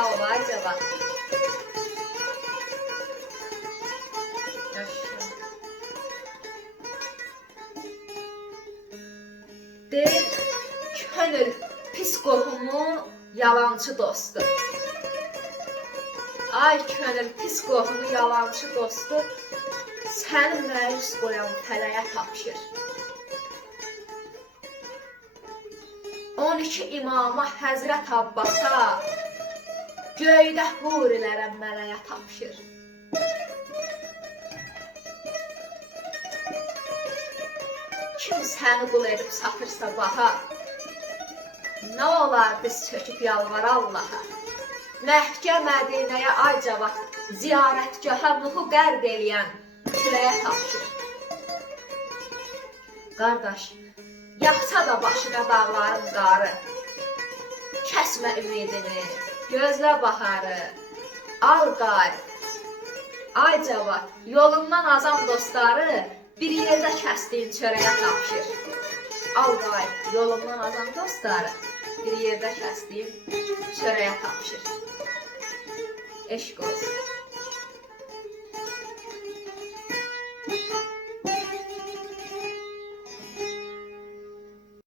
var. Yaşa. Deyir, könül pis qohumun yalancı dostu. Ay könül pis qohumu yalancı dostu, səni məyus qoyan tələyə tapşır. 12 imama Həzrət Abbasa göydə hurilərə mələyə tapşır. Kim səni qul edib satırsa baha, nə olar biz çöküb yalvar Allaha. Məhkə Mədinəyə ay cavad, ziyarətgaha Nuhu qərq eləyən küləyə tapşır. Qardaş, yaxsa da başına dağların qarı, kəsmə ümidini, gözlə baharı, al qayıt. Ay cavad, yolundan azam dostları bir yerdə kəsdiyin çörəyə tapşır. Al qayıt, yolundan azam dostları bir yerdə kəsdiyin çörəyə tapşır. Eşq olsun.